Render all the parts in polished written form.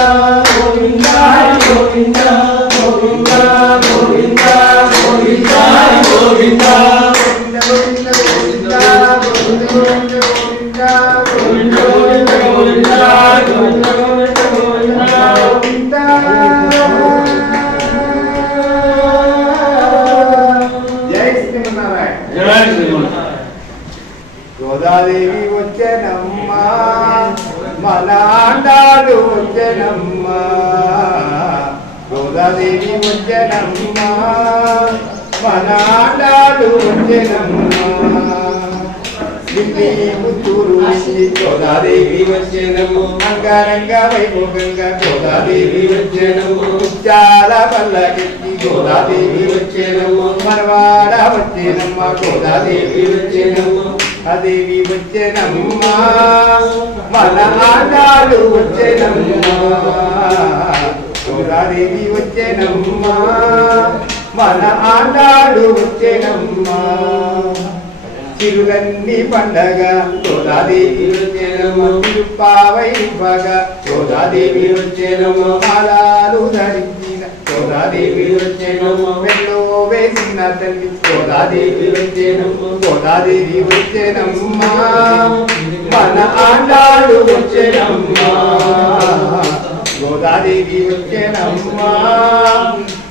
గోవింద గోవింద గోవింద గోవింద గోవింద గోవింద గోవింద గోవింద గోవింద గోవింద గోవింద గోవింద గోవింద గోవింద జై శ్రీమన్నారాయణ జై శ్రీమన్నారాయణ. గోదాదేవి వచ్చనమ్మ మనాండాలు వచ్చనమ్మ గోదాదేవి వచ్చనమ్మ మనాండాలు వచ్చనమ్మ ఢిల్లీ పుత్తూరు గోదాదేవి వచ్చనము అంగరంగ వైభోగంగా గోదాదేవి వచ్చనము చాలా పల్లకెత్తి గోదాదేవి వచ్చనము మనవాడ వచ్చనమ్మ గోదాదేవి వచ్చనము అదేవి వచ్చనమ్మ మన ఆడాలు వచ్చనమ్మ గోదాదేవి వచ్చనమ్మ మన ఆడాలు వచ్చనమ్మ తిరులన్నీ పండగ గోదాదేవి వచ్చేనమ్మ తిరుపావై పగ గోదాదేవి వచ్చేనమ్మ మాలాలు ధరించిన గోదాదేవి వచ్చేనమ్మ వెల్లో వేసిన తల్లి గోదాదేవి వచ్చేనమ్మ గోదాదేవి వచ్చేనమ్మ మన ఆండాలు వచ్చేనమ్మ గోదాదేవి వచ్చేనమ్మ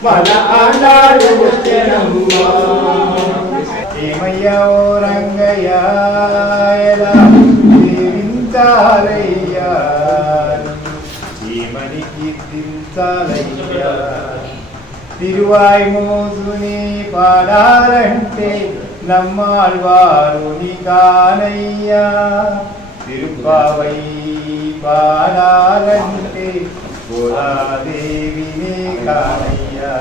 మన ఆండాలు వచ్చేనమ్మ ఏమయ్యా ఓ రంగయ్య జీవించాలయ్యా ఏమని కీర్తించాలయ్యా తిరువాయి మోసుని పాడాలంటే నమ్మాళ్వారుని కానయ్యా తిరుపావై పాడాలంటే గోదాదేవిని కానయ్యా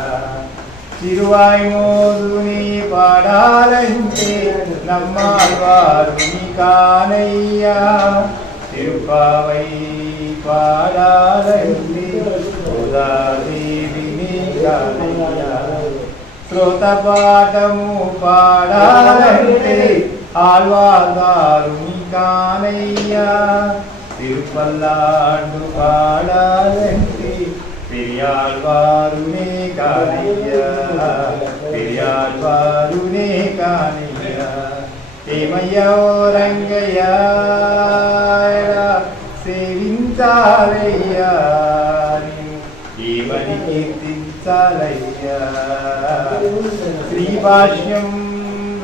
తిరువాయి మోదుని పాడాలంటే నమ్మాళ్వారుని కానయ్యా తిరుపావై పాడాలంటే గోదాదేవిని కానయ్యా శ్రోతపాఠము పాడాలంటే ఆళ్వారుని కానయ్యా తిరుపల్లాండు పాడాలంటే పెరియాళ్వారునే కానయ్యా పెరియాళ్వారునే కానయ్యా ఏమయ్యా ఓ రంగయ్య సేవించాలయ్యా ఏమని కీర్తించాలయ్యా శ్రీభాష్యం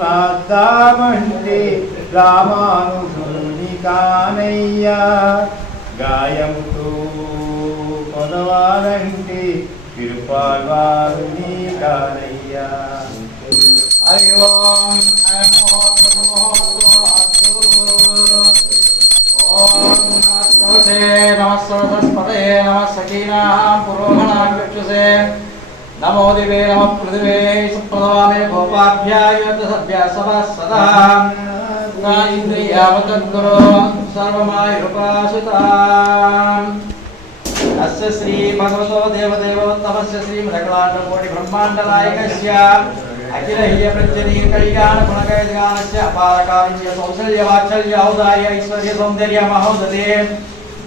రాద్దామంటే రామానుజుని కానయ్యా గాయముతో కొదవాలంటే తిరుపాళ్వారుని కానయ్యా హరి ఓం నమస్పతే నమస్సకీనాం పురోహణాం చక్షుషే నమో దివే నమః పృథివే సుప్రదామే గోపాభ్యాయ సదా నా ఇంద్రియావతద్గురో సర్వమాయుపాసితాం అస్య శ్రీ భగవతో దేవదేవోత్తమస్య శ్రీ మృగలాండకోటి బ్రహ్మాండనాయకస్య అఖిల హ్య ప్రత్యనీ కళ్యాణ గుణకైర్గానస్య అపారకార్య సౌశల్య వాత్సల్య ఔదార్య ఐశ్వర్య సౌందర్య మహోదతే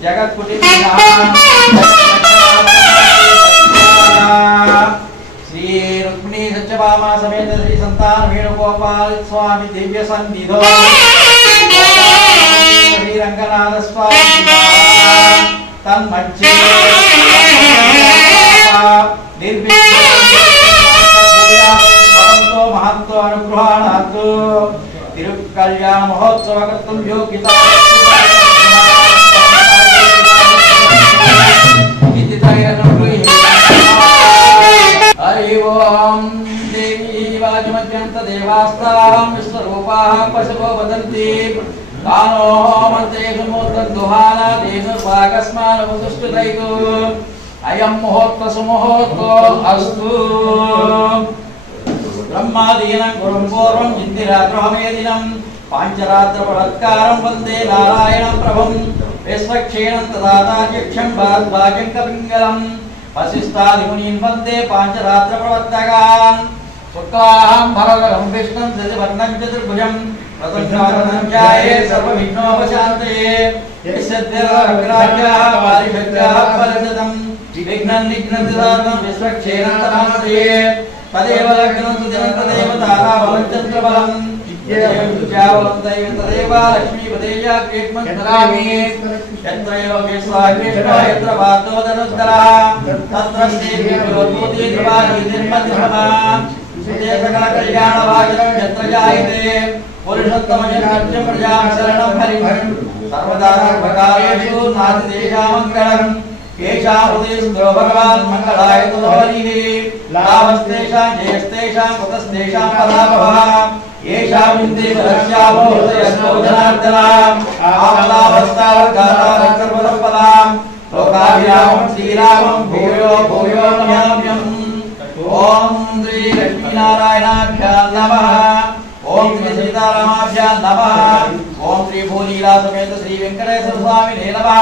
జగత్కుటిన్యః శ్రీ రుక్మిణీ సత్యభామా సమేత శ్రీ సంతాన వేణుగోపాల్ స్వామి దివ్య సన్నిధో శ్రీ రంగనాథ స్వామి తన్మధ్యే నిర్విఘ్నంతో మహంతో అనుగ్రహాణాత్తు తిరుకల్యాణ మహోత్సవ కర్తుం యోగ్యత హరి ఓం దేవీ వాజమత్యంత దేవాస్తాం విశ్వరూపాః పశవో వదంతి కానో మంత్రేషు మూర్ధద్దుహానా దేనుర్వాగస్మాన్ వదుష్టుదైతు అయం ముహూర్త సుముహూర్తో అస్తు బ్రహ్మాదీనం గురుం పూర్వం ఇందిరాగ్రహమేదినం పాంచరాత్ర బలత్కారం వందే నారాయణం ప్రభుం విశ్వక్షేణం తదానాచక్షం భారద్వాజం కపింగళం వశిష్ఠాదిమునీన్ వందే పాంచరాత్ర ప్రవర్తకాన్ శుక్లాహం భరదరం విష్ణుం శశివర్ణం చతుర్భుజం प्रसन्नानंजाये सर्वविघ्नोपशान्तये यस्यद्यग्राह्याः पारिषद्याः फलदं विघ्नं निघ्नन्तिदानं विश्वक्षेणन्तमाश्रये तदेव लग्नं सुदिनं तदेव ताराबलं चन्द्रबलं विद्याबलं तदेव लक्ष्मीपदेया क्रीड्मन्तरामि यत्रैव विश्वाग्रेष्ठा यत्र वादोदनुत्तरा तत्र श्रीविभूति ध्रुवानि निर्मतिर्ममा सुते सकलकल्याणभाजनं यत्र जायते पुरुषोत्तमयं प्रजां शरणं हरिं सर्वदा सर्वकालेषु नातिदेशामङ्गलम् केशां हृदयेन्द्रो भगवान् मङ्गलाय तुभवलिः लाभस्तेषां जयस्तेषां कुतस्तेषां पराभवः येषां विन्देवरस्यामो हृदयस्थो जनार्दनाम् आमलाभस्तावकारारकर्मसम्पदाम् लोकाभिरामं श्रीरामं भूयो भूयो नमाम्यहम् ॐ श्री लक्ष्मीनारायणाभ्यां नमः ओम श्री सीतारामाभ्यां नमः ओम श्री भूलीला समेत श्री वेंकटेश्वर स्वामिने नमः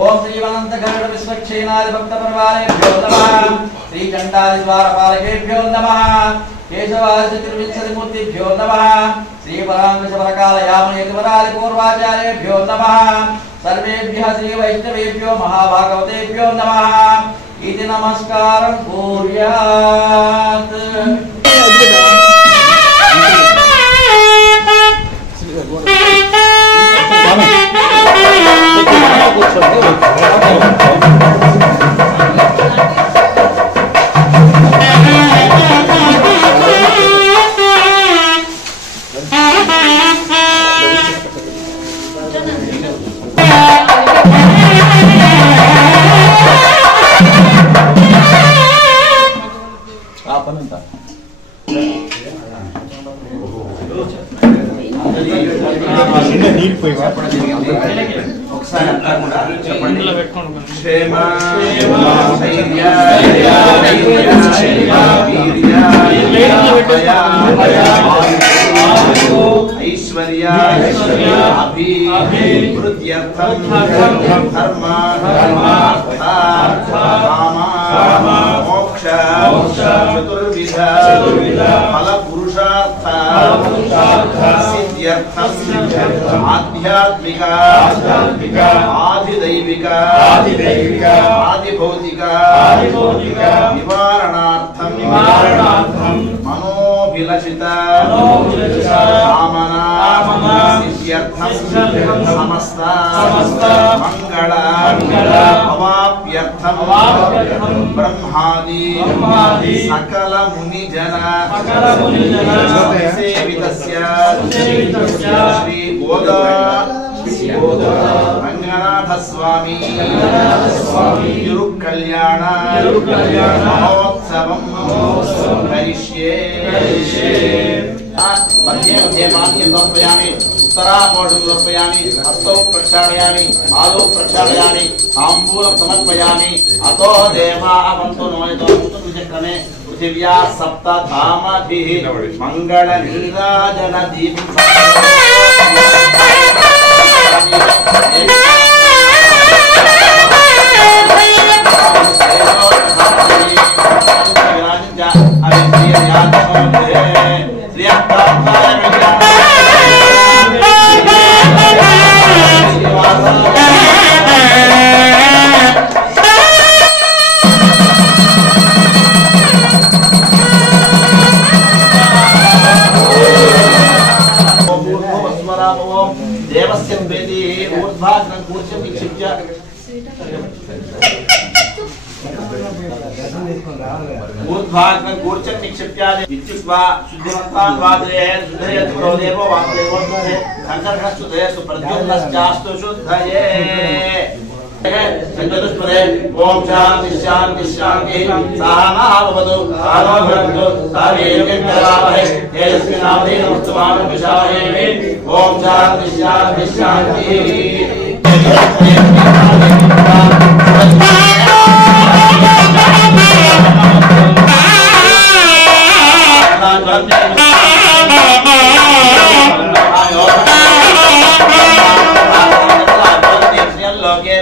ओम श्री अनंत गरुड़ विश्वक्षेणादि भक्त परिवारेभ्यो नमः श्री चंडादि द्वारपालकेभ्यो नमः केशवादि चतुर्विंशति मूर्तिभ्यो नमः श्री परांकुश परकाल यामनेतवरादि पूर्वाचार्येभ्यो नमः सर्वेभ्यः श्री वैष्णवेभ्यो महाभागवतेभ्यो नमः इति नमस्कारं कुर्यात्। ब्रह्मादि सकल मुनि जना सेवितस्य श्री गोदा रंगनाथ स्वामी कल्याण महोत्सवं करिष्ये। मध्ये मध्ये मान्यं समर्पयामि उत्तरापोषं समर्पयामि हस्तौ प्रक्षालयामि पादौ प्रक्षालयामि ताम्बूलं समर्पयामि अतो देवा अवन्तु नोयतो क्रमे पृथिव्या सप्त धामभिः मंगल नीराजन दीपं ओम शांति शांति शांति सहना भवतु सहनो भवतु सर्वे करावहे तेजस्विनामधे नमस्तुमानं विशाहे। ओम शांति शांति शांति।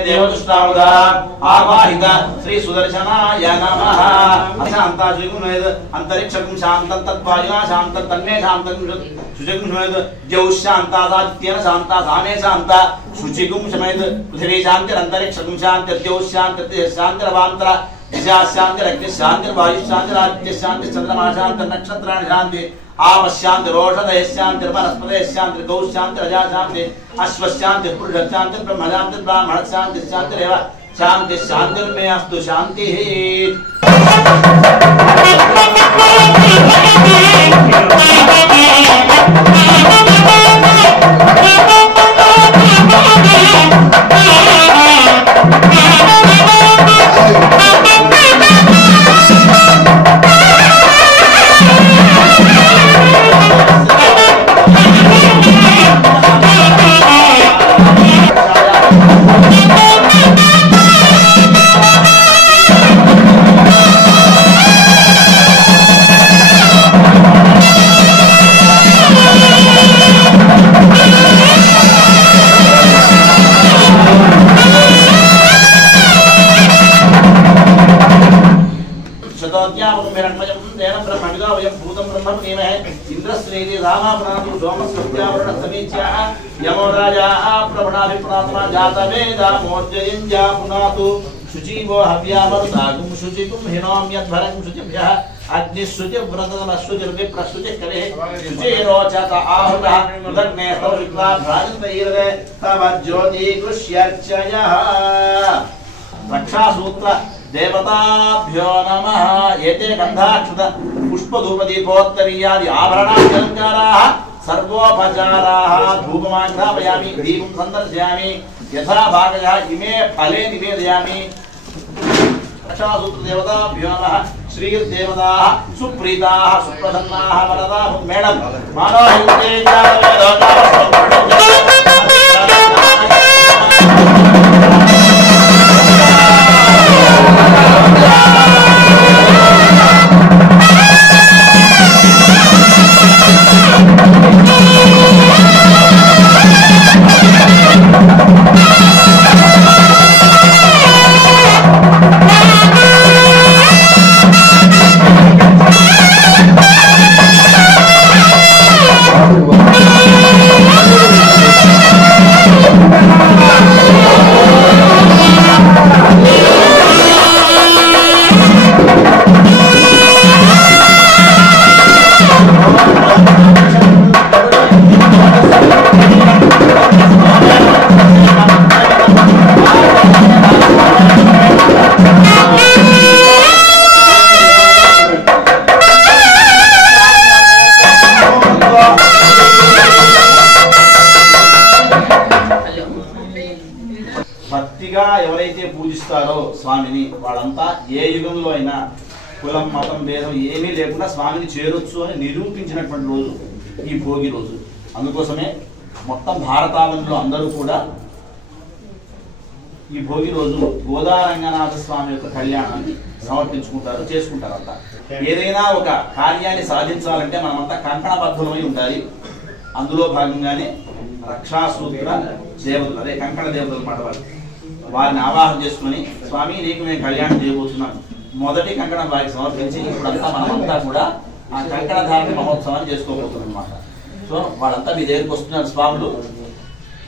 దేవదుష్టాముదా ఆవాహిత శ్రీ సుదర్శనాయ నమః అశాంతాశుకం అంతరిక్షకం శాంతం తద్వాయునా శాంతం తన్మే శాంతం శుచికం ద్యౌ శాంతా సాత్యేన శాంతా సామే శాంత శుచికం శమేద్ పృథివీ శాంతిరంతరిక్షకం శాంతిర్ద్యౌ శాంతి శాంతిరవాంతర దిశా శాంతి అగ్ని శాంతి వాయు శాంతి రాజ్య శాంతి చంద్రమా శాంతి నక్షత్రాన్ని శాంతి ఆపశాంతి రోషదయ శాంతి వనస్పతయ శాంతి గౌ శాంతి రజా శాంతి అశ్వశాంతి పురుష శాంతి బ్రహ్మశాంతి బ్రాహ్మణ శాంతి శాంతిరేవ శాంతి శాంతిర్మే అస్తు శాంతి शुचिवो हव्यामरुतागुं शुचिकुं हिनोम्यध्वरं शुचिभ्यः अग्निशुचिव्रतमशुचिर्विप्रशुचिकरे शुचिरोचत आहुतः उदग्नेस्तव शुक्लाभ्राजन्तैर्वे तव ज्योतिकृष्यर्चयः रक्षासूत्र देवताभ्यो नमः एते गन्धाक्षत पुष्पधूपदीपोत्तरीयादि आभरणालङ्काराः सर्वोपचाराः धूपमाघ्रापयामि दीपं सन्दर्शयामि यथा भागयः इमे फले निवेदयामि रक्षासूत्र देवताभ्यो नमः श्रीर्देवताः सुप्रीताः सुप्रसन्नाः वरदाः मेडं मानवयुक्ते ఎవరైతే పూజిస్తారో స్వామిని వాళ్ళంతా ఏ యుగంలో అయినా కులం మతం భేదం ఏమీ లేకుండా స్వామిని చేరొచ్చు అని నిరూపించినటువంటి రోజు ఈ భోగి రోజు. అందుకోసమే మొత్తం భారతావనిలో అందరూ కూడా ఈ భోగి రోజు గోదారంగనాథ స్వామి యొక్క కళ్యాణాన్ని సమర్పించుకుంటారు, చేసుకుంటారంతా. ఏదైనా ఒక కార్యాన్ని సాధించాలంటే మనమంతా కంకణబద్ధులమై ఉండాలి. అందులో భాగంగానే రక్షాసూత్ర దేవతలు, అదే కంకణ దేవతలు మాట వారిని ఆవాహన చేసుకుని స్వామి నీకు మేము కళ్యాణం చేయబోతున్నాం మొదటి కంకణ వారికి సమర్పించి ఇప్పుడంతా మనమంతా కూడా ఆ కంకణ ధారణ మహోత్సవాన్ని చేసుకోబోతున్నాం అన్నమాట. సో వాళ్ళంతా మీ దగ్గరికి వస్తున్నారు స్వాములు,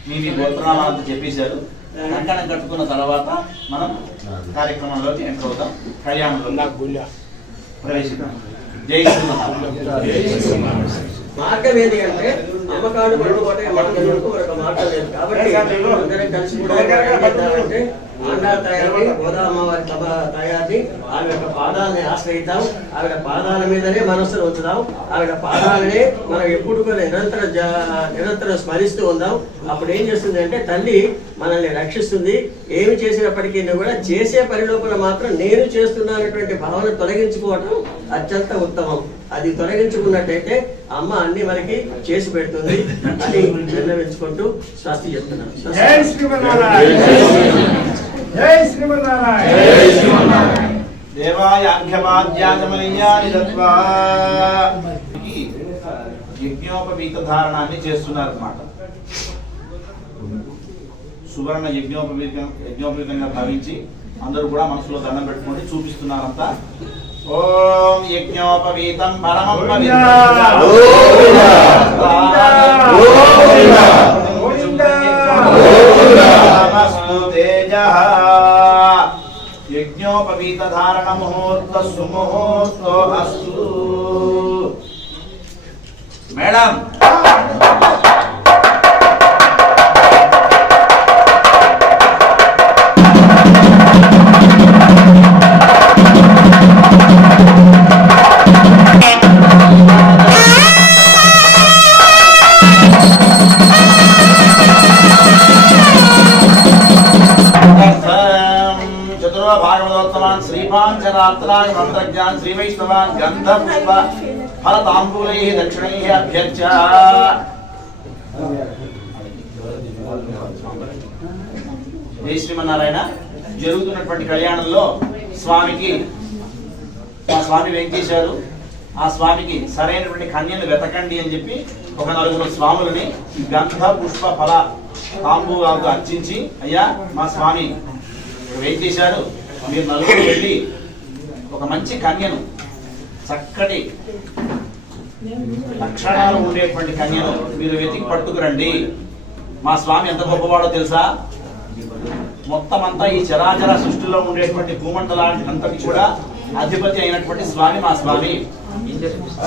మీ గోత్రనామాలంతా చెప్పేశారు. కంకణం కట్టుకున్న తర్వాత మనం కార్యక్రమంలోకి ఎంటర్ అవుతాం, కళ్యాణంలో ప్రవేశిద్దాం. జై శ్రీరామ్. మార్గం ఏంటి అంటే అమ్మకాడు పడుకోటే మార్గం ఒక మార్గం లేదు కాబట్టి అందరం కలిసి కూడా అంటే ఆండా తయారీ గోదామవారి సభ తయారీ ఆవిడ యొక్క పాదాలని ఆశ్రయిద్దాం, ఆవిడ పాదాల మీదనే మనస్సును ఉంచుదాం, ఆవిడ పాదాలనే మనం ఎప్పుడు కూడా నిరంతరం స్మరిస్తూ ఉందాం. అప్పుడు ఏం చేస్తుంది అంటే తల్లి మనల్ని రక్షిస్తుంది. ఏమి చేసినప్పటికీ కూడా చేసే పరిలోపల మాత్రం నేను చేస్తున్నటువంటి భావన తొలగించుకోవటం అత్యంత ఉత్తమం. అది తొలగించుకున్నట్టయితే అమ్మ అన్ని మనకి చేసి పెడుతుంది అని నిర్ణయించుకుంటూ స్వస్తి చెప్తున్నాను. యజ్ఞోపవీత ధారణాన్ని చేస్తున్నారు అన్నమాట. సువర్ణ యజ్ఞోపవీతంగా భావించి అందరూ కూడా మనసులో దండం పెట్టుకుంటే చూపిస్తున్నారంతా. ఓం యజ్ఞోపవీతం పరమం యజ్ఞోపవీత ధారణ ముహూర్త సుముహూర్తో అస్తు. మేడం भागवतोत्तमान् श्रीपांचरात्राय मंत्रज्ञान श्री वैष्णवान् गंध पुष्प फल तांबूलैः दक्षिणैः अभ्यर्च्य जय श्रीमన్నారాయణ. జరుగుతున్నటువంటి కళ్యాణంలో స్వామికి స్వామి వెంకటేశారు. ఆ స్వామికి సరైనటువంటి కన్యను వెతకండి అని చెప్పి ఒక 4 స్వాములని గంధ పుష్ప ఫల తాంబూలాలతో అర్చించి, అయ్యా మా స్వామి వెంకటేశారు, మీరు 4 వెళ్ళి ఒక మంచి కన్యను, చక్కటి లక్షణాలు ఉండేటువంటి కన్యను మీరు వెతికి పట్టుకురండి. మా స్వామి ఎంత గొప్పవాడో తెలుసా? మొత్తం అంతా ఈ చరాచర సృష్టిలో ఉండేటువంటి భూమండలానికి అంతటి కూడా అధిపతి అయినటువంటి స్వామి మా స్వామి.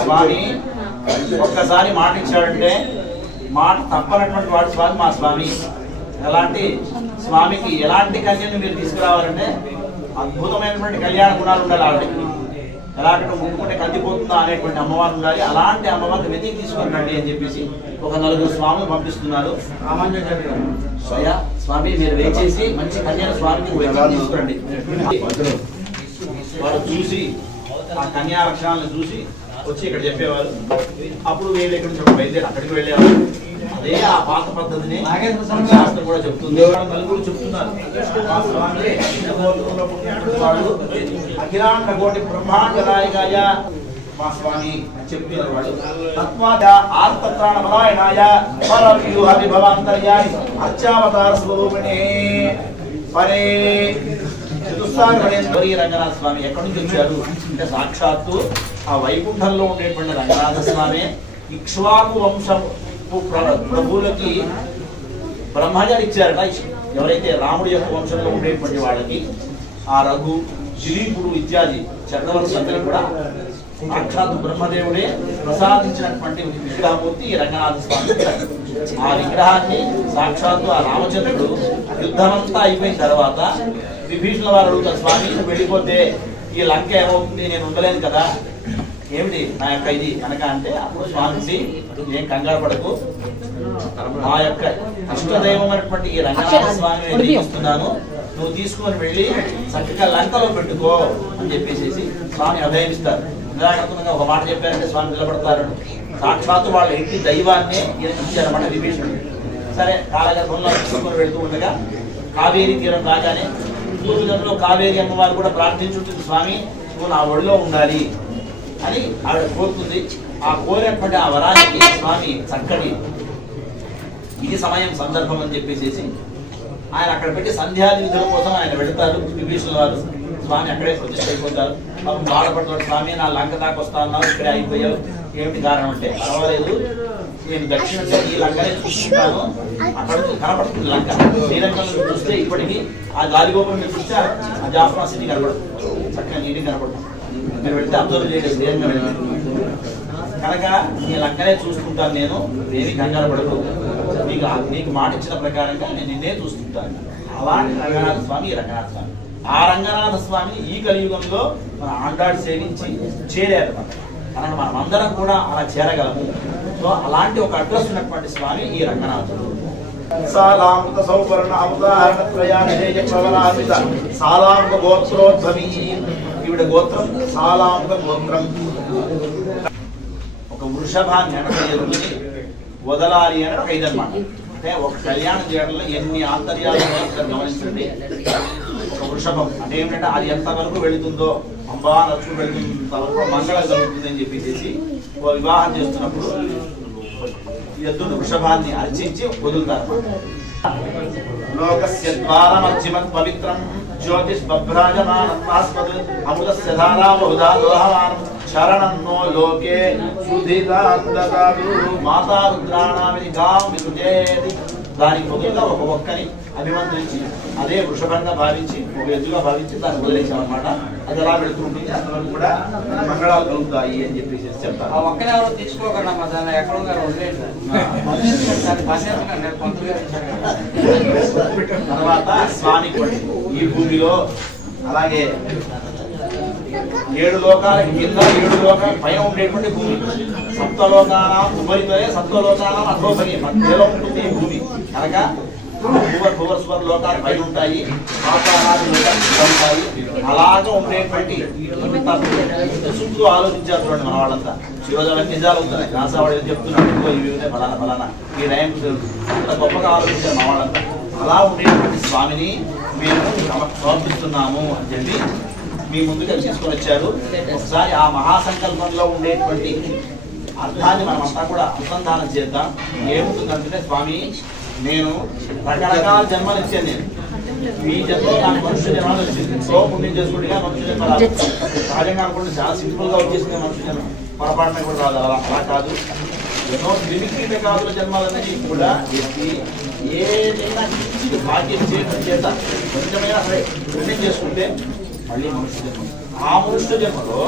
స్వామి ఒక్కసారి మాట ఇచ్చాడంటే మాట తప్పనటువంటి వాడు స్వామి మా స్వామి. ఎలాంటి స్వామికి ఎలాంటి కన్యను మీరు తీసుకురావాలంటే అద్భుతమైనటువంటి కళ్యాణ గుణాలు ఉండాలి. ఆవిడకి ఎలాగంటే ముట్టుకుంటే కందిపోతుందా అనేటువంటి అమ్మవారు ఉండాలి. అలాంటి అమ్మవారిని వెతికి తీసుకురండి అని చెప్పేసి ఒక 4 స్వాములు పంపిస్తున్నారు. అయ్యా స్వామి మీరు వేచేసి మంచి కన్యను స్వామికి తీసుకురండి. వారు చూసి ఆ కన్యా లక్షణాలను చూసి వచ్చి ఇక్కడ చెప్పేవారు. అప్పుడు వీళ్ళు ఇక్కడ నుంచి బయలుదేరి అక్కడికి వెళ్ళేవారు. అదే ఆ పాత పద్ధతిని శాస్త్రం కూడా చెప్తుంది. 4 చెప్తున్నారు. అఖిలాండ కోటి బ్రహ్మాండ నాయకాయ మా స్వామి చెప్తున్నారు వాళ్ళు. తత్వాద ఆర్తత్రాణ బలాయనాయ పరవ్యూహ విభవాంతర్యాయ అర్చావతార స్వరూపిణే పరే చతుస్సాగరేశ్వరి రంగనాథ స్వామి ఎక్కడి నుంచి వచ్చారు అంటే సాక్షాత్తు ఆ వైకుంఠంలో ఉండేటువంటి రంగనాథ స్వామి ఇక్ష్వాకు వంశం ప్రభువులకి బ్రహ్మగారు ఇచ్చారట. ఎవరైతే రాముడి యొక్క వంశంలో ఉండేటువంటి వాళ్ళకి ఆ రఘు దిలీపుడు ఇత్యాది చక్రవర్తులందరూ కూడా సాక్షాత్ బ్రహ్మదేవుడే ప్రసాదించినటువంటి విగ్రహమూర్తి రంగనాథ స్వామి. ఆ విగ్రహాన్ని సాక్షాత్తు ఆ రామచంద్రుడు యుద్ధమంతా అయిపోయిన తర్వాత విభీషణ వారు అడుగుతారు, స్వామి వెళ్ళిపోతే ఈ లంక ఏమవుతుంది, నేను ఉండలేను కదా, ఏమిటి నా యొక్క ఇది కనుక అంటే అప్పుడు స్వామి ఏం కంగారు పడకు, మా యొక్క ఇష్టదైవం అనేటువంటి ఈ రంగనాథ స్వామి వస్తున్నాను, నువ్వు తీసుకొని వెళ్ళి చక్కగా లంకలో పెట్టుకో అని చెప్పేసి స్వామి అభయమిస్తారు. నిరాకృతంగా ఒక మాట చెప్పారంటే స్వామి నిలబడతారు. సాక్షాత్తు వాళ్ళ ఇంటి దైవాన్ని ఇచ్చారన్నమాట విభీషణుడు. సరే కాలగర్భంలో తీసుకొని వెళ్తూ ఉండగా కావేరీ తీరం రాగానే పూర్వజంలో కావేరీ అమ్మవారు కూడా ప్రార్థించుంటుంది, స్వామి నువ్వు నా ఒడిలో ఉండాలి అని ఆవిడ కోరుతుంది. ఆ కోరినటువంటి ఆ వరానికి స్వామి చక్కటి ఇది సమయం సందర్భం అని చెప్పేసి ఆయన అక్కడ పెట్టి సంధ్యాది విధుల కోసం ఆయన వెళతారు. విభీషణ వారు స్వామి అక్కడే ప్రతిష్ఠ అయిపోతారు. పాపం బాధపడతాడు, స్వామి నా లంక దాకా వస్తా అన్నావు, ఇక్కడే అయిపోయావు, ఏమిటి కారణం అంటే పర్వాలేదు నేను దక్షిణ ఈ లంకనే చూసుకుంటాను, అక్కడ కనపడుతుంది లంక. శ్రీలంకలో చూస్తే ఇప్పటికీ ఆ గాలిగోపురం మీరు చూస్తే ఆ జాఫ్నా సిటీ కనపడుతుంది, చక్కగా నీటికి కనపడుతుంది. మీరు వెళ్తే అబ్జర్వ్ చేయండి శ్రీలంక వెళ్ళి కనుక నీ లంకనే చూసుకుంటాను, నేను ఏమి కంగారు పడదు, నీకు మాట ఇచ్చిన ప్రకారంగా నేను నిన్నే చూస్తుంటాను. అలాంటి రంగనాథ స్వామి ఈ రంగనాథ స్వామి. ఆ రంగనాథ స్వామిని ఈ కలియుగంలో మన ఆండాడు సేవించి చేరారు. కనుక మనం అందరం కూడా అలా చేరగలము. సో అలాంటి ఒక అడ్రస్ ఉన్నటువంటి స్వామి ఈ రంగనాథుడు. సాలామృత సౌపర్ణ అవతారణ త్రయానిధేయ ప్రవరామిత సాలామృత గోత్రోద్భవి. ఈవిడ గోత్రం సాలామృత గోత్రం. ఒక వృషభాన్ని ఎదుగుని వదలాలి అని ఒక ఇదన్నమాట. అంటే ఒక కళ్యాణం చేయడంలో ఎన్ని ఆంతర్యాలు గమనించండి. ఒక వృషభం అంటే ఏమిటంటే అది ఎంతవరకు వెళుతుందో, అంబా నచ్చుకు వెళుతున్నంత వరకు మంగళం జరుగుతుంది అని చెప్పేసి వివాహం చేస్తున్నప్పుడు ఎద్దును వృషభాన్ని అర్చించి వదులుతారు. లోకస్య ద్వారమధ్యమం పవిత్రం జ్యోతిష్ బభ్రాజమానస్మద్ అమృతస్య ధారా బహుధా దోహమానం శరణం నో లోకే సుధితాందతాదు మాతా రుద్రాణామిని గాం విరుజేది. దానికి బదులుగా ఒక ఒక్కని అభిమంత్రించి అదే వృషభంగా భావించి ఒక ఎద్దుగా భావించి దాన్ని వదిలేసామన్నమాట. అది ఎలా పెడుతుంటుంది అందువల్ల కూడా మంగళాలు కలుగుతాయి అని చెప్పేసి చెప్తారు. ఆ ఒక్కనే ఎవరు తెచ్చుకోకుండా దాన్ని ఎక్కడో వదిలేదు. తర్వాత స్వామి ఈ భూమిలో అలాగే 7 లోకాలకి కింద 7 లోకాల పైన ఉండేటువంటి భూమి. సప్తలోకానం ఉపరితలే సప్తలోకానం అధోపరి మధ్యలో ఉంటుంది ఈ భూమి. కనుక భూవర్ లోకాలు పైన ఉంటాయి, ఆకారాలు ఉంటాయి. అలాగా ఉండేటువంటి సుఖులు ఆలోచించారు చూడండి మన వాళ్ళంతా. ఈరోజు అవన్నీ నిజాలు అవుతున్నాయి. రాసావాడు ఏం చెప్తున్నాడు, ఇవి ఫలానా ఫలానా ఈ టైం అంత గొప్పగా ఆలోచించారు మా వాళ్ళంతా. అలా ఉండేటువంటి స్వామిని మేము సమర్పిస్తున్నాము అని చెప్పి మీ ముందుగా తీసుకొని వచ్చారు. ఒకసారి ఆ మహాసంకల్పంలో ఉండేటువంటి అర్థాన్ని మనమంతా కూడా అనుసంధానం చేద్దాం. ఏముంటుందంటే స్వామి నేను రకరకాల జన్మలు ఇచ్చాను. నేను మీ జన్మలో నాకు మనుష్య జన్మలు వచ్చింది. సో పుణ్యం చేసుకుంటే మనుష్య జన్మ రాదు. సహజంగా అనుకుంటే చాలా సింపుల్ గా వచ్చేసింది మనుష్య జన్మ. పొరపాటున కూడా రాదు. అలా కాదు. ఎన్నో క్రిమికీటకాదుల జన్మాలన్నీ కూడా ఎత్తి ఏదైనా భాగ్యం చేయడం చేత కొంచెమైనా సరే పుణ్యం చేసుకుంటే మళ్ళీ మనుష్య జన్మ. ఆ మనుష్య జన్మలో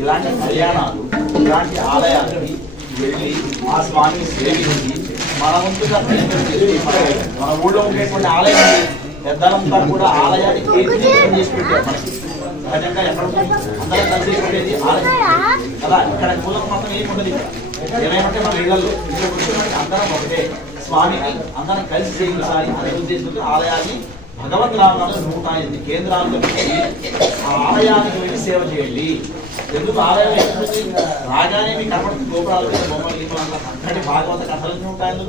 ఇలాంటి కళ్యాణాలు ఇలాంటి ఆలయాలకి వెళ్ళి ఆ స్వామిని సేవించి మన వంతుగా మన ఊళ్ళో ఉండేటువంటి ఆలయం పెద్దలంతా కూడా ఆలయాన్ని చేసి పెట్టారు. మనకి సహజంగా ఎక్కడ అందరం కలిసి పెట్టేది ఆలయం కదా. ఇక్కడ మూలం మాత్రం ఏముండదు. ఇక్కడ ఏమేమంటే మన ఇళ్లలో ఇక్కడ కూర్చోడానికి అందరం ఒకటే స్వామిని అందరం కలిసి చేయించాలి అనే ఉద్దేశంతో ఆలయాన్ని భగవద్ రామాలు 108 కేంద్రాల్లో పెట్టి ఆ ఆలయానికి వెళ్ళి సేవ చేయండి. ఎందుకు ఆలయం ఎక్కడుంది రాగానే మీకు కనపడుతుంది గోపురాలు బొమ్మలు గీపలు అక్కడి భాగవత కథలు ఉంటాయి.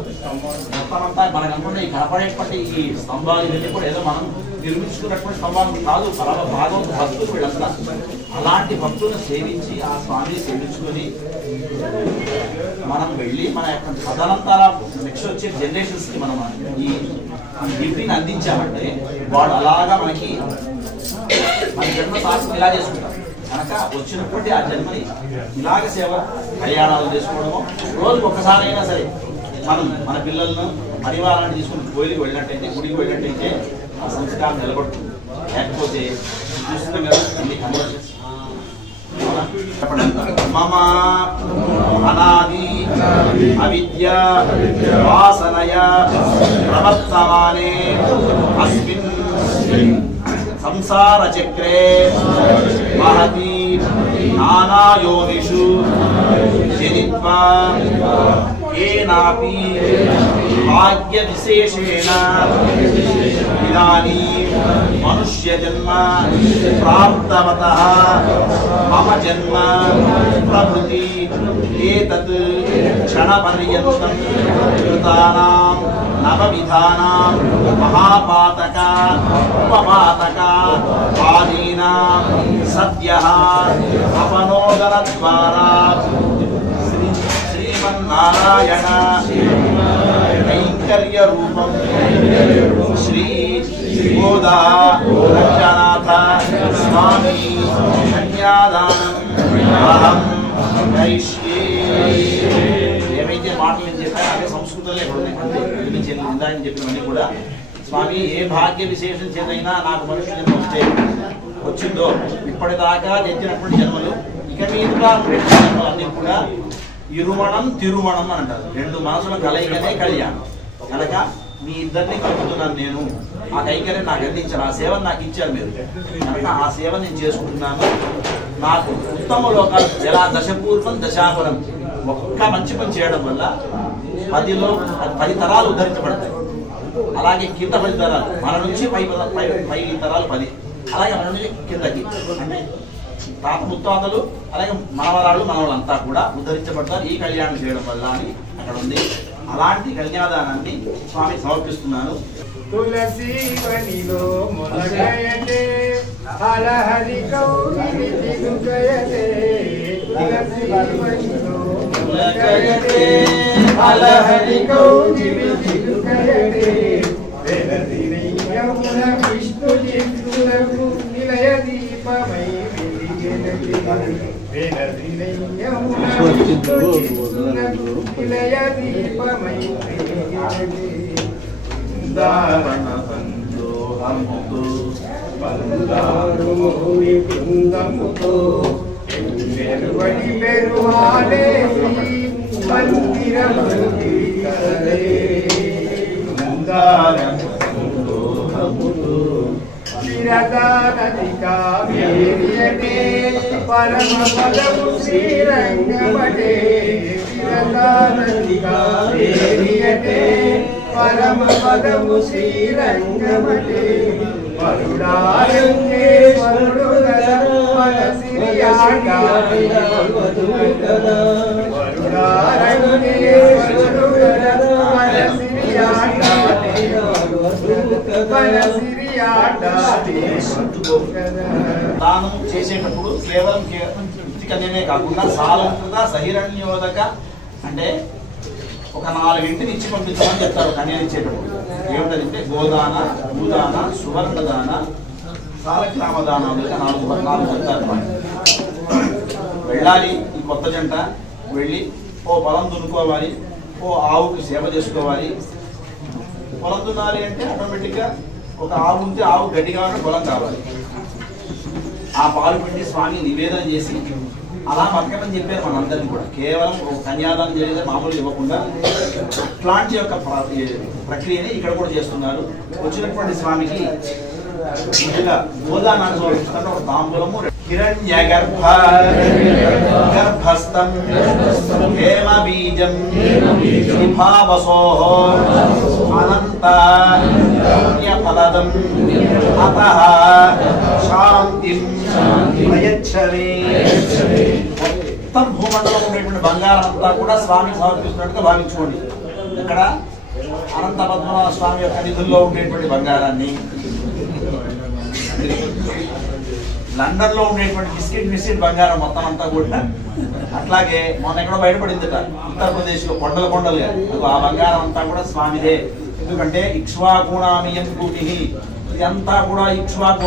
మొత్తం అంతా మనకు అనుకుంటే ఈ కనపడేటువంటి ఈ స్తంభాలు ఇవన్నీ కూడా ఏదో మనం నిర్మించుకున్నటువంటి స్తంభాలు కాదు. భాగవత భక్తులు వీళ్ళంతా. అలాంటి భక్తులను సేవించి ఆ స్వామిని సేవించుకొని మనం వెళ్ళి మన యొక్క కథలంతా నెక్స్ట్ వచ్చే జనరేషన్స్ కి మనం ఈ గిఫ్ట్ని అందించామంటే వాడు అలాగా మనకి మన జన్మ సాక్షి ఇలా చేసుకుంటారు. కనుక వచ్చినటువంటి ఆ జన్మని ఇలాగ సేవ కళ్యాణాలు చేసుకోవడము రోజుకు ఒక్కసారైనా సరే మనం మన పిల్లలను పరివారాన్ని తీసుకుని కోయిలికి వెళ్ళినట్టయితే గుడికి వెళ్ళినట్టయితే ఆ సంస్కారం నిలబడుతుంది. లేకపోతే చూస్తున్నాం కదా అన్ని కన్వర్షన్స్. మమ అనాది అవిద్య వాసనయ ప్రవర్తమానే అస్మిన్ సంసార చక్రే మహతి నానాయోనిషు జనిత్వా ఏనాపి భాగ్య విశేషేణ ఇదానీం మనుష్య జన్మ ప్రాప్తవతః మమ జన్మ ప్రభృతి ఏతత్ క్షణపర్యంతం కృతానాం నవవిధానాం మహాపాతక ఉపపాతక ఆదీనాం సద్యః అపనోదన ద్వారా శ్రీమన్నారాయణ కైంకర్య రూపం శ్రీ గోదా రంగనాథ స్వామి కన్యాదానం అహం కరిష్యే. ఏవైతే మాటలు నేను చెప్పాను అదే సంస్కృతంలో ఇక్కడ ఇందాక చెప్పినవన్నీ కూడా స్వామి ఏ భాగ్య విశేషం చేతైనా నాకు మనుష్య జన్మ వచ్చిందో ఇప్పటిదాకా తెచ్చినటువంటి జన్మలు ఇక మీదుగా ఉండే జన్మలన్నీ కూడా ఇరుమణం తిరుమణం అని అంటారు. 2 మనసుల కలయికనే కళ్యాణం. కనుక మీ ఇద్దరిని కలుపుతున్నాను నేను. ఆ కైకర్యం నాకు అందించారు. ఆ సేవను నాకు ఇచ్చారు మీరు. కనుక ఆ సేవ నేను చేసుకుంటున్నాను. నాకు ఉత్తమ లోకాలు ఎలా దశపూర్వం దశాపురం ఒక్క మంచి పని చేయడం వల్ల 10 తరాలు ఉద్ధరించబడతాయి. అలాగే కింద 10 తరాలు మన నుంచి పై తరాలు 10 అలాగే మన నుంచి కిందకి అంటే తాత ముత్తాతలు అలాగే మనవరాళ్ళు మనవాళ్ళంతా కూడా ఉద్ధరించబడతారు ఈ కళ్యాణం చేయడం వల్ల అని అక్కడ ఉంది. అలాంటి కళ్యాణాన్ని స్వామి సమర్పిస్తున్నాను. తులసి వనిలో మొలగయతే హలహరి కౌగిలి దిగుగయతే తులసి వనిలో మొలగయతే హలహరి కౌగిలి దిగుగయతే విష్ణు చిత్తులకు నిలయ దీపమై నిలయ దీపమై దారణ సందోహముతో బంగారుమోని బృందముతో వెలువడి వెలువాడే మందిరము కదలే విరదానదికా వేరియటే పరమ పదము శ్రీరంగమటే విరదానదికా వేరియటే పరమ పదము శ్రీరంగమటే వరుడారంగేశ్వరుడు గదా వరుడారంగేశ్వరుడు గదా దానం చేసేటప్పుడు కేవలం కన్యనే కాకుండా సాలంకృత సహిరణ్యోదక అంటే ఒక 4 ఇంటిని ఇచ్చి పంపించమని చెప్తారు కన్యని ఇచ్చేటప్పుడు. ఏమిటంటే గోదాన, భూదాన, సువర్ణదాన, సాలగ్రామదానాలు 4 చెప్తారు. వెళ్ళాలి ఈ కొత్త జంట, వెళ్ళి ఓ పొలం దున్నుకోవాలి, ఓ ఆవుకి సేవ చేసుకోవాలి. పొలం దున్నాలి అంటే ఆటోమేటిక్గా ఒక ఆవు ఉంటే ఆవు గడ్డి కావాలంటే పొలం కావాలి. ఆ పాలు పిండి స్వామి నివేదన చేసి అలా బతకమని చెప్పారు మనందరికీ కూడా. కేవలం ఒక కన్యాదానం చేయలేదు మామూలు ఇవ్వకుండా అట్లాంటి యొక్క ప్రక్రియని ఇక్కడ కూడా చేస్తున్నారు. వచ్చినటువంటి స్వామికి ముందుగా గోదానాన్ని సమర్పిస్తున్న ఒక తాంబూలము, హిరణ్య గర్భస్థం హేమ బీజం విభావసోః అనంత పుణ్యఫలదం అతః శాంతిం ప్రయచ్చమే. మొత్తం భూమండలం ఉండేటువంటి బంగారం అంతా కూడా స్వామికి సమర్పిస్తున్నట్టుగా భావించుకోండి. ఇక్కడ అనంత పద్మనాభ స్వామి యొక్క నిధుల్లో ఉండేటువంటి బంగారాన్ని, లండన్ లో ఉండేటువంటి బిస్కెట్ బంగారం మొత్తం అంతా కూడా అట్లాగే మొన్న ఎక్కడో బయటపడిందట ఉత్తరప్రదేశ్ లో కొండలుగా ఆ బంగారం అంతా కూడా స్వామిదే. ఎందుకంటే ఇక్ష్వాకుణామియం భూమి, ఇదంతా కూడా ఇక్ష్వాకు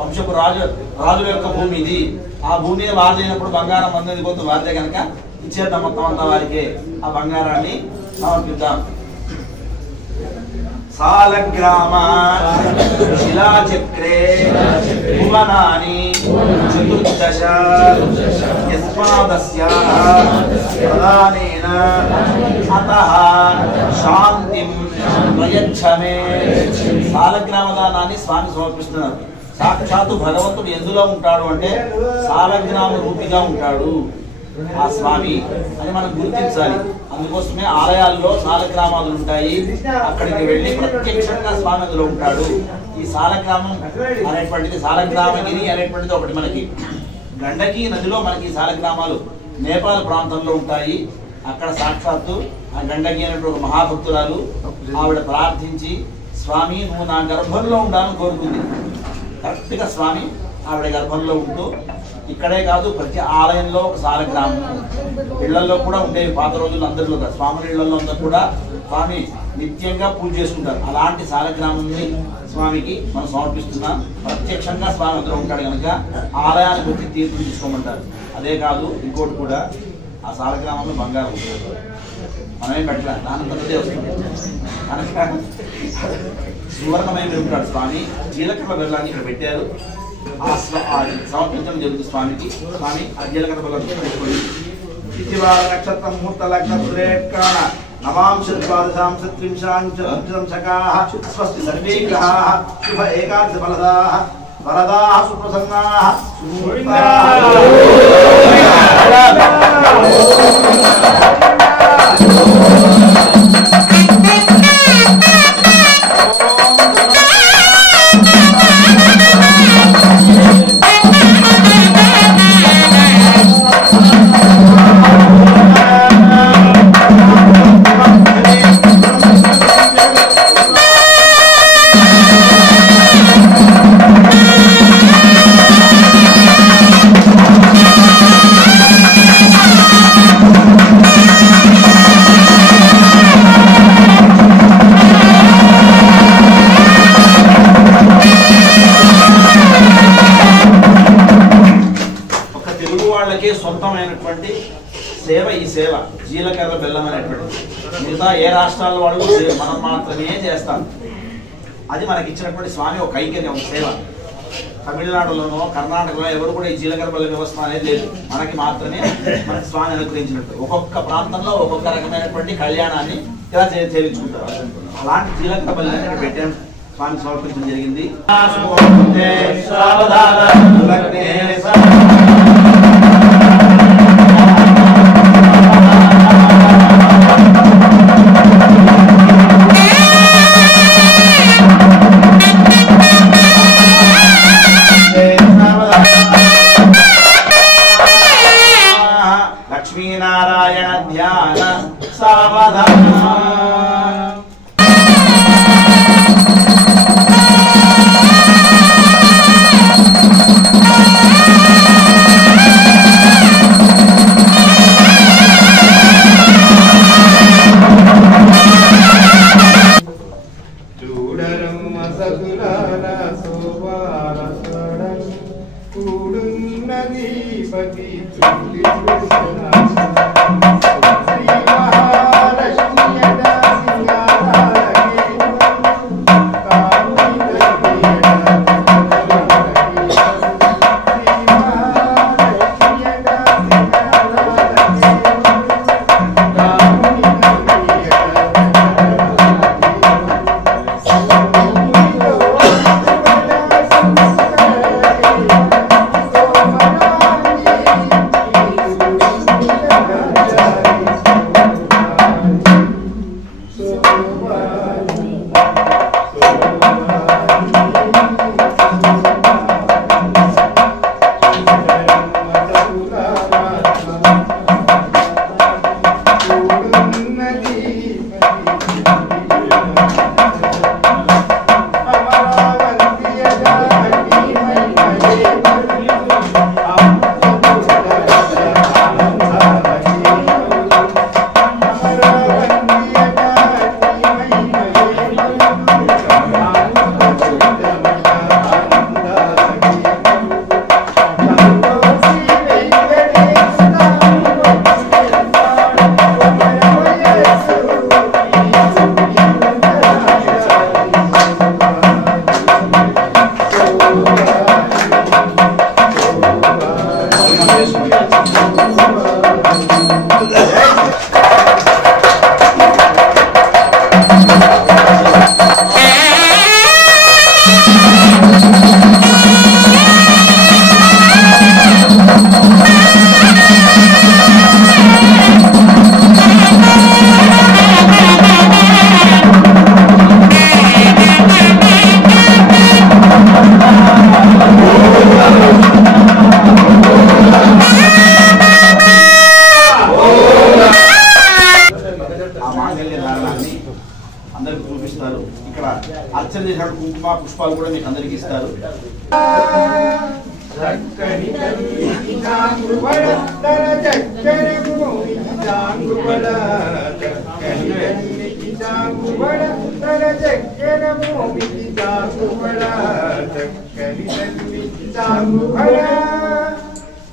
వంశపు రాజుల యొక్క భూమి ఇది. ఆ భూమి వారిదైనప్పుడు బంగారం అందరి కొంత వారిదే కనుక ఇచ్చేద్దాం మొత్తం అంతా వారికి. ఆ బంగారాన్ని సమర్పిద్దాం. సాలగ్రామ శిలాచక్రే భువనాని చతుర్దశ యస్మాదస్యాః ప్రదానేన అతః శాంతిం ప్రయచ్చమే. సాలగ్రామ దానాన్ని స్వామి సమర్పిస్తున్నారు. సాక్షాత్తు భగవంతుడు ఎందులో ఉంటాడు అంటే సాలగ్రామ రూపిగా ఉంటాడు ఆ స్వామి అని మనం గుర్తించాలి. అందుకోసమే ఆలయాల్లో సాలగ్రామాలు ఉంటాయి. అక్కడికి వెళ్ళి ప్రత్యక్షంగా స్వామి అందులో ఉంటాడు. ఈ సాలగ్రామం అనేటువంటిది, సాలగ్రామగిరి అనేటువంటిది ఒకటి మనకి గండకి నదిలో మనకి సాలగ్రామాలు నేపాల్ ప్రాంతంలో ఉంటాయి. అక్కడ సాక్షాత్తు ఆ గండకి అనేటువంటి ఒక మహాభక్తురాలు ఆవిడ ప్రార్థించి స్వామి నువ్వు నా గర్భంలో ఉండాలని కోరుకుంది. కరెక్ట్గా స్వామి ఆవిడ గర్భంలో ఉంటూ ఇక్కడే కాదు ప్రతి ఆలయంలో ఒక సాలగ్రామం, ఇళ్లలో కూడా ఉండేవి పాత రోజుల్లో అందరిలో స్వాముల ఇళ్లలో అందరూ కూడా స్వామి నిత్యంగా పూజ చేసుకుంటారు. అలాంటి సాలగ్రామాన్ని స్వామికి మనం సమర్పిస్తున్నాం. ప్రత్యక్షంగా స్వామి అందరూ ఉంటాడు కనుక ఆలయానికి వచ్చి తీర్థం తీసుకోమంటారు. అదే కాదు ఇంకోటి కూడా ఆ సాలగ్రామంలో బంగారం ఉంటుంది, మనమేం పెట్టలే, దానంతదే వస్తుంది కనుక సువర్ణమై ఉంటాడు స్వామి. జీలకర్ర బెల్లాన్ని ఇక్కడ పెట్టారు. సమర్పించడం జరుగుతుంది స్వామికి. స్వామి ఆ జీలకర్ర బెల్లం పెట్టుకోండి. తిథివార నక్షత్ర ముహూర్త లగ్న సురేకాణ నవాంశద్వాదశాంశత్రింశాంశకాః స్వస్తి సర్వే గ్రహాః శుభ ఏకాదశ ఫలదాః వరదాః సుప్రసన్నాః సొంతమైనటువంటి సేవ ఈ సేవ జీలకర్ర బెల్లం అనేటువంటి మిగతా ఏ రాష్ట్రాల వాళ్ళు మనం మాత్రమే చేస్తాం. అది మనకి ఇచ్చినటువంటి స్వామి ఒక కైంకర్యం, ఒక సేవ. తమిళనాడులోనో కర్ణాటకలో ఎవరు కూడా ఈ జీలకర్ర బెల్లం వ్యవస్థ అనేది లేదు, మనకి మాత్రమే మనకి స్వామి అనుగ్రహించినట్టు. ఒక్కొక్క ప్రాంతంలో ఒక్కొక్క రకమైనటువంటి కళ్యాణాన్ని ఇలా చేయించుకుంటారు. అలాంటి జీలకర్ర బెల్లం ఇక్కడ పెట్టాం, స్వామి సమర్పించడం జరిగింది. లక్ష్మీనారాయణ ధ్యాన సావధాన. అందరికి చూపిస్తారు. ఇక్కడ అర్చన చేసినప్పుడు కుంకుమ పుష్పాలు కూడా మీకు అందరికి ఇస్తారు.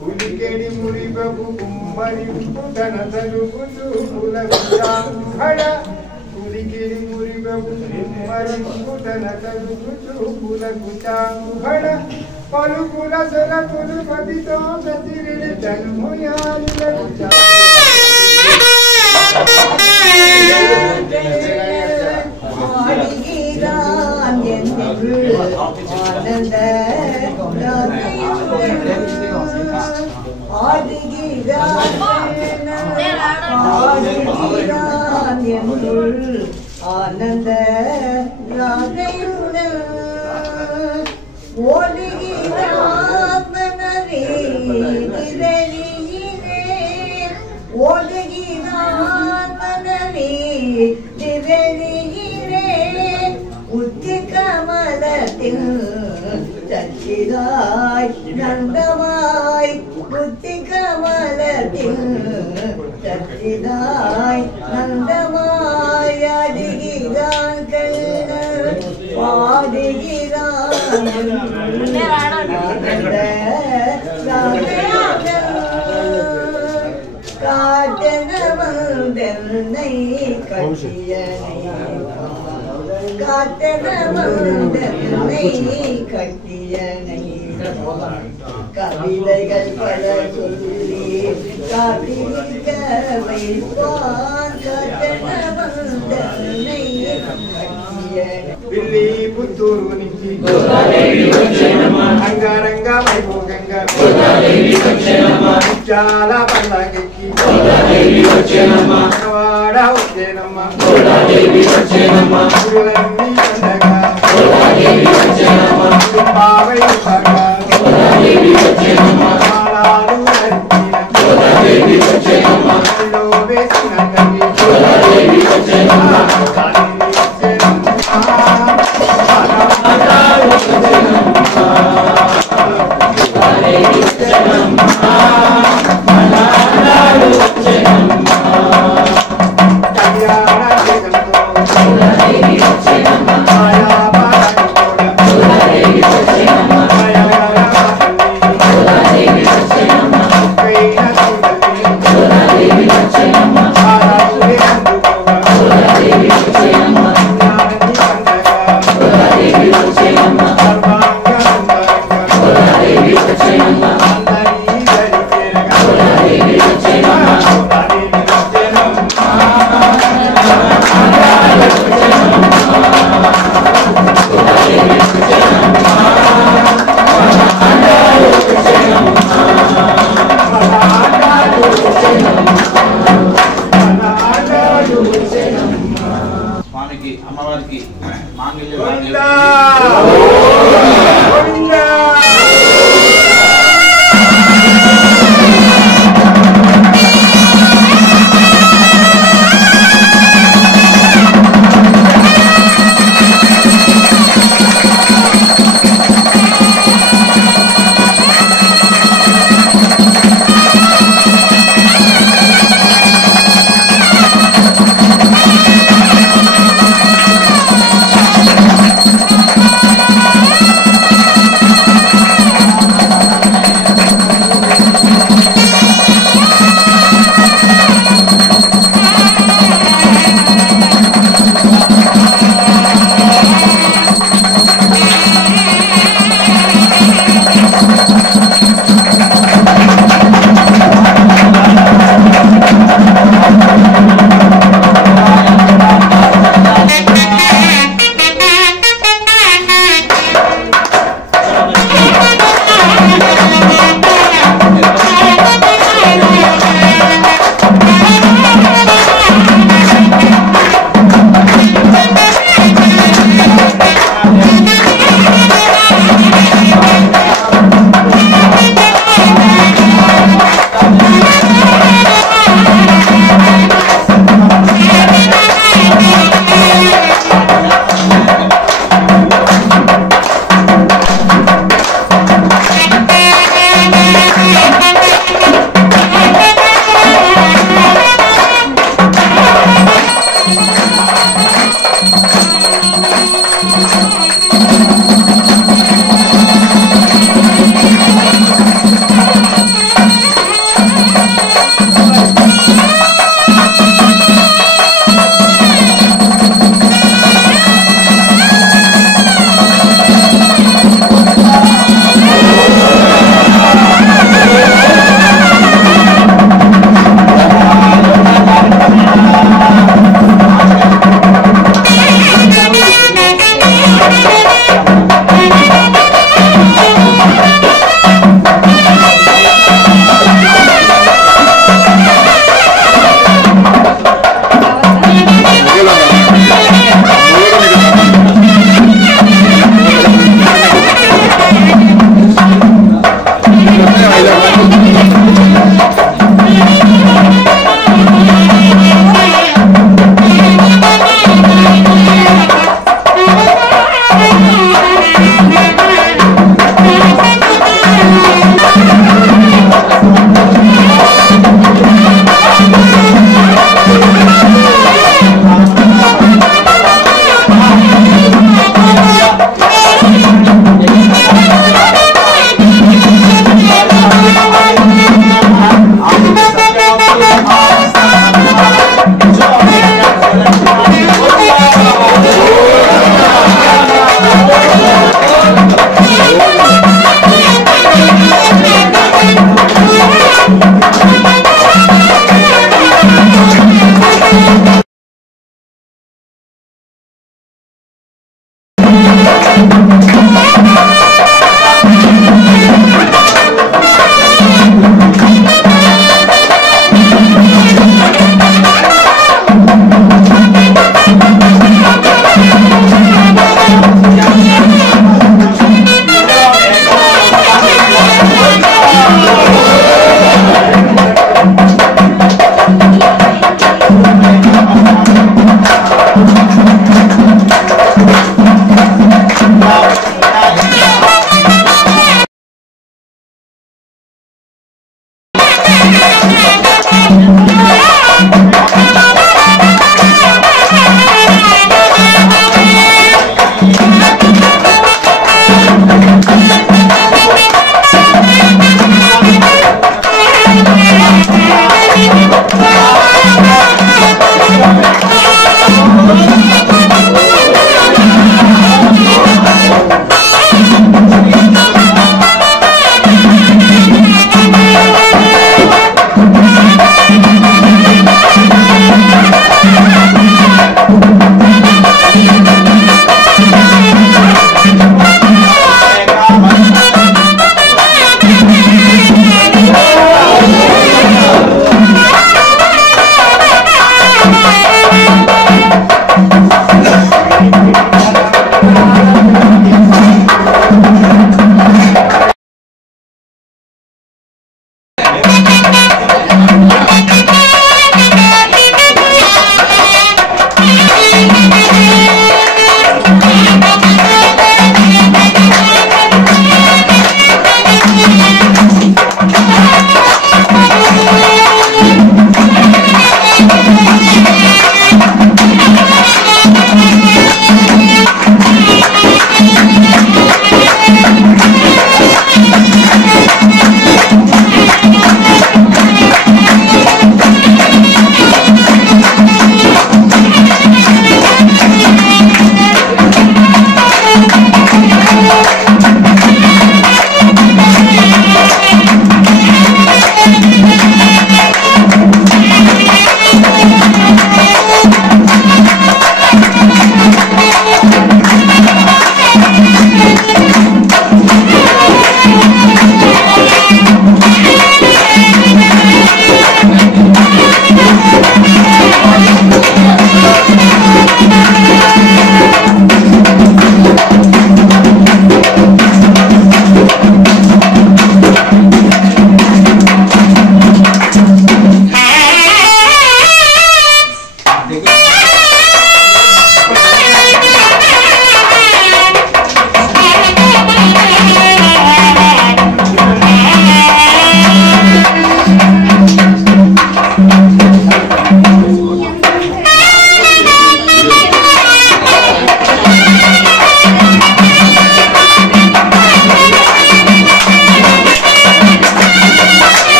కులికెడి మురిబగు కుమ్మరింపు తనతలు కులికిడి మురిబగు కుమ్మరింపు తనతలు చూపులకు చాంగుహడ పలుకుల సొలకులు మదితో గతిరిడి తనుముయాలులకు ஆனந்த ராதையுடன் ஓடுகிறாத்மனரே திரளியிலே ஓடுகிறாத்மனரே திரளியிலே உத்தி கமலத்தில் சச்சிதாய் நந்தமாய் உத்தி கமலத்தில் சச்சிதாய் நந்தமாய் அடிகிறான் கண்ணன் பாடுகிறான் தன்னை கட்டியனை காத்தன மந்தனை கட்டியனை கவிதைகள் பல சொல்லி காத்திருக்க வைப்பான் காத்தன மந்தனை கட்டியனை పిల్లి పుత్తూరు నుంచి అంగారంగ వైభోగంగా చాలా పండగకి వాడ వచ్చేనమ్మా గురులన్నీ పండగ బావై పాలాలు వేసిన కళ్యాణ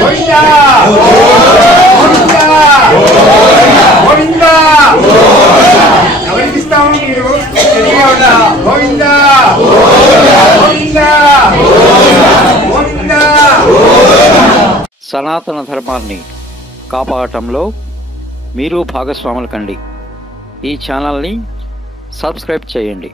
గోవిందా గోవిందా గోవిందా ఎవరికి ఇస్తాము మీరు గోవిందా గోవిందా గోవిందా. సనాతన ధర్మాన్ని కాపాడటంలో మీరు భాగస్వాములు కండి. ఈ ఛానల్ని సబ్స్క్రైబ్ చేయండి.